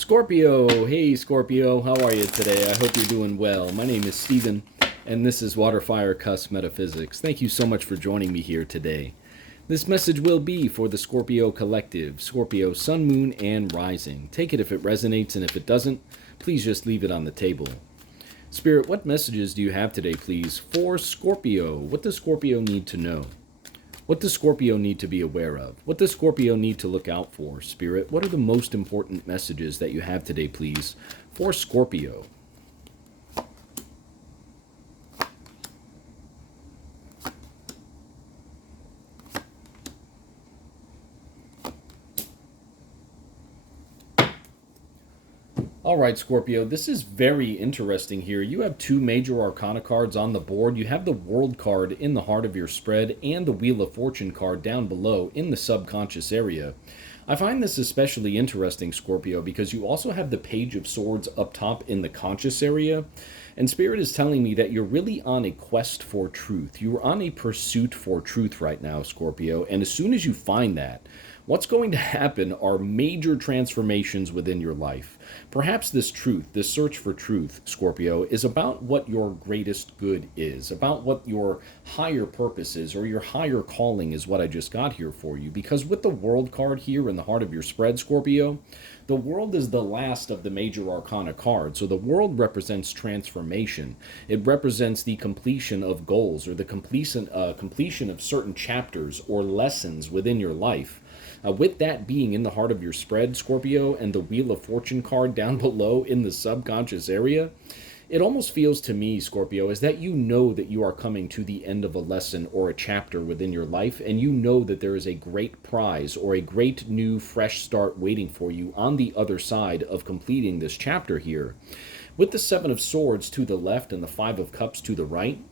Scorpio, hey Scorpio, how are you today? I hope you're doing well. My name is Steven, and this is WATERFIRECUSP Metaphysics. Thank you so much for joining me here today. This message will be for the Scorpio collective, Scorpio Sun, Moon, and Rising. Take it if it resonates, and if it doesn't, please just leave it on the table. Spirit, what messages do you have today, please, for Scorpio? What does Scorpio need to know? What does Scorpio need to be aware of? What does Scorpio need to look out for? Spirit, what are the most important messages that you have today, please, for Scorpio? All right, Scorpio, this is very interesting here. You have two major arcana cards on the board. You have the World card in the heart of your spread and the Wheel of Fortune card down below in the subconscious area. I find this especially interesting, Scorpio, because you also have the Page of Swords up top in the conscious area. And Spirit is telling me that you're really on a quest for truth. You're on a pursuit for truth right now, Scorpio. And as soon as you find that, what's going to happen are major transformations within your life. Perhaps this truth, this search for truth, Scorpio, is about what your greatest good is, about what your higher purpose is, or your higher calling is what I just got here for you. Because with the World card here in the heart of your spread, Scorpio, the World is the last of the major arcana cards. So the World represents transformation. It represents the completion of goals, or the completion of certain chapters or lessons within your life. With that being in the heart of your spread, Scorpio, and the Wheel of Fortune card down below in the subconscious area, it almost feels to me, Scorpio, is that you know that you are coming to the end of a lesson or a chapter within your life, and you know that there is a great prize or a great new fresh start waiting for you on the other side of completing this chapter here. With the Seven of Swords to the left and the Five of Cups to the right,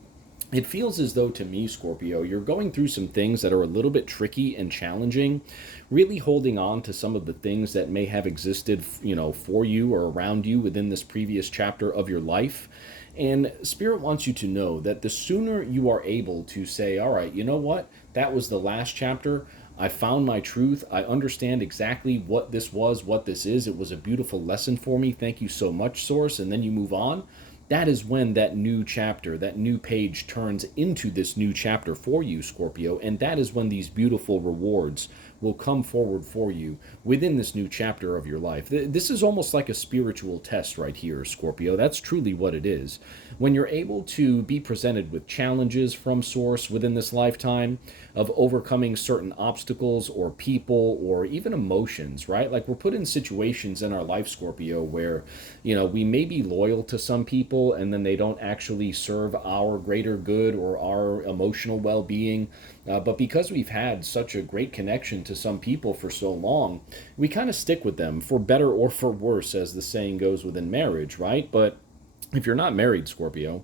it feels as though to me, Scorpio, you're going through some things that are a little bit tricky and challenging, really holding on to some of the things that may have existed, for you or around you within this previous chapter of your life. And Spirit wants you to know that the sooner you are able to say, all right, you know what? That was the last chapter. I found my truth. I understand exactly what this was, what this is. It was a beautiful lesson for me. Thank you so much, Source. And then you move on. That is when that new chapter, that new page turns into this new chapter for you, Scorpio. And that is when these beautiful rewards will come forward for you within this new chapter of your life. This is almost like a spiritual test right here, Scorpio. That's truly what it is. When you're able to be presented with challenges from Source within this lifetime of overcoming certain obstacles or people or even emotions, right? Like we're put in situations in our life, Scorpio, where, we may be loyal to some people and then they don't actually serve our greater good or our emotional well-being. But because we've had such a great connection to some people for so long, we kind of stick with them for better or for worse, as the saying goes within marriage, right? But if you're not married, Scorpio,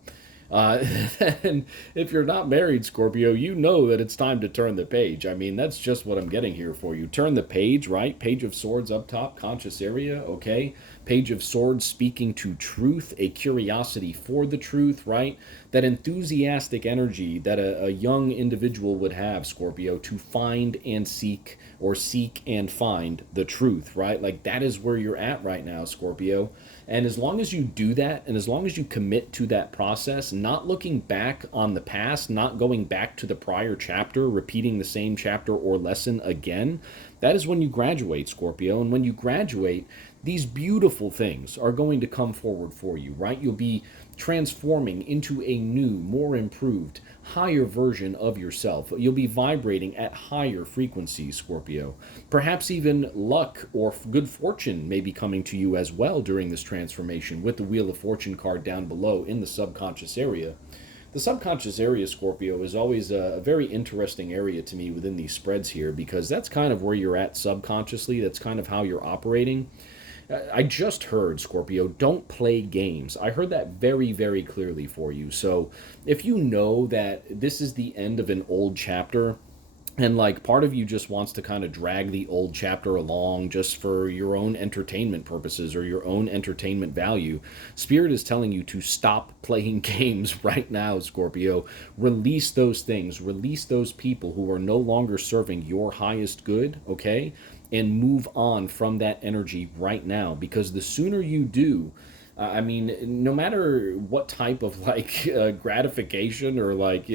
then if you're not married, Scorpio, you know that it's time to turn the page. I mean, that's just what I'm getting here for you. Turn the page, right? Page of Swords up top, conscious area, okay? Page of Swords speaking to truth, a curiosity for the truth, right? That enthusiastic energy that a young individual would have, Scorpio, to find and seek, or seek and find the truth, right? Like that is where you're at right now, Scorpio. And as long as you do that, and as long as you commit to that process, not looking back on the past, not going back to the prior chapter, repeating the same chapter or lesson again, that is when you graduate, Scorpio. And when you graduate, these beautiful things are going to come forward for you, right? You'll be transforming into a new, more improved, higher version of yourself. You'll be vibrating at higher frequencies, Scorpio. Perhaps even luck or good fortune may be coming to you as well during this transformation with the Wheel of Fortune card down below in the subconscious area. The subconscious area, Scorpio, is always a very interesting area to me within these spreads here because that's kind of where you're at subconsciously. That's kind of how you're operating. I just heard, Scorpio, don't play games. I heard that very, very clearly for you. So if you know that this is the end of an old chapter, And like part of you just wants to kind of drag the old chapter along just for your own entertainment purposes or your own entertainment value. Spirit is telling you to stop playing games right now, Scorpio. Release those things, release those people who are no longer serving your highest good, okay? And move on from that energy right now, because the sooner you do, I mean, no matter what type of like gratification or like,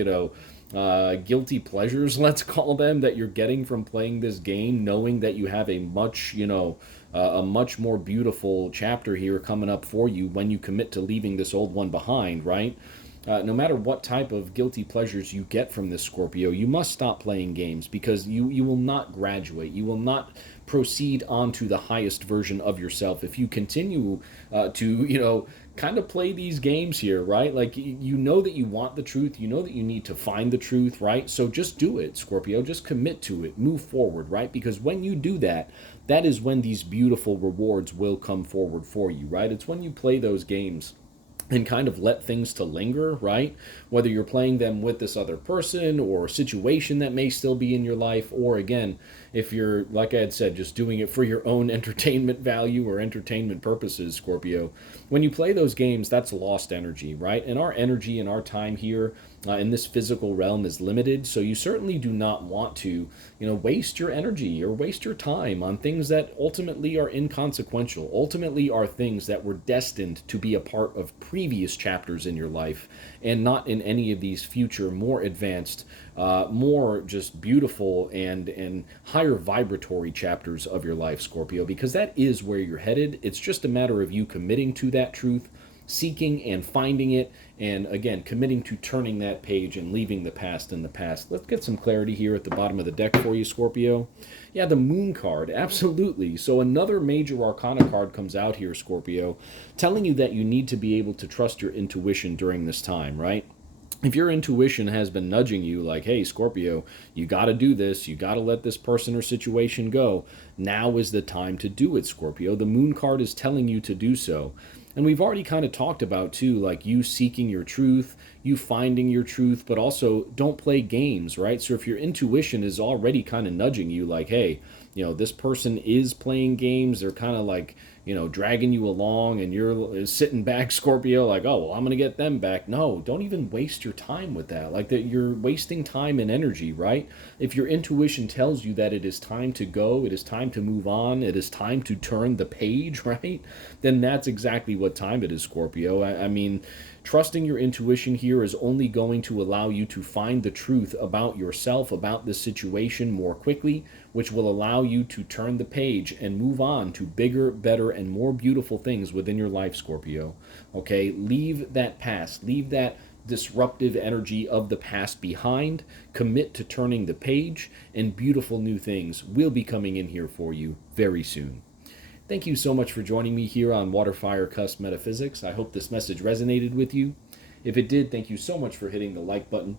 guilty pleasures, let's call them, that you're getting from playing this game, knowing that you have a much, a much more beautiful chapter here coming up for you when you commit to leaving this old one behind, right? No matter what type of guilty pleasures you get from this, Scorpio, you must stop playing games, because you will not graduate. You will not proceed on to the highest version of yourself if you continue to, kind of play these games here, right? Like, you know that you want the truth. You know that you need to find the truth, right? So just do it, Scorpio. Just commit to it. Move forward, right? Because when you do that, that is when these beautiful rewards will come forward for you, right? It's when you play those games and kind of let things to linger, right? Whether you're playing them with this other person or a situation that may still be in your life, or again, if you're, like I had said, just doing it for your own entertainment value or entertainment purposes, Scorpio. When you play those games, that's lost energy, right? And our energy and our time here in this physical realm is limited, so you certainly do not want to, waste your energy or waste your time on things that ultimately are inconsequential, ultimately are things that were destined to be a part of previous chapters in your life, and not in any of these future, more advanced, more just beautiful and higher vibratory chapters of your life, Scorpio, because that is where you're headed. It's just a matter of you committing to that truth, seeking and finding it, and again, committing to turning that page and leaving the past in the past. Let's get some clarity here at the bottom of the deck for you, Scorpio. Yeah, the Moon card, absolutely. So another major arcana card comes out here, Scorpio, telling you that you need to be able to trust your intuition during this time, right? If your intuition has been nudging you like, hey, Scorpio, you got to do this, you got to let this person or situation go, now is the time to do it, Scorpio. The Moon card is telling you to do so. And we've already kind of talked about, too, like you seeking your truth, you finding your truth, but also don't play games, right? So if your intuition is already kind of nudging you like, hey, this person is playing games, they're kind of like, dragging you along, and you're sitting back, Scorpio, like, oh, well, I'm going to get them back. No, don't even waste your time with that. Like, that you're wasting time and energy, right? If your intuition tells you that it is time to go, it is time to move on, it is time to turn the page, right? Then that's exactly what time it is, Scorpio. I mean, trusting your intuition here is only going to allow you to find the truth about yourself, about this situation more quickly, which will allow you to turn the page and move on to bigger, better, and more beautiful things within your life, Scorpio. Okay, leave that past, leave that disruptive energy of the past behind, commit to turning the page, and beautiful new things will be coming in here for you very soon. Thank you so much for joining me here on WaterFireCusp Metaphysics. I hope this message resonated with you. If it did, thank you so much for hitting the like button.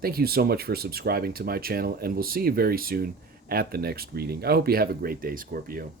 Thank you so much for subscribing to my channel, and we'll see you very soon at the next reading. I hope you have a great day, Scorpio.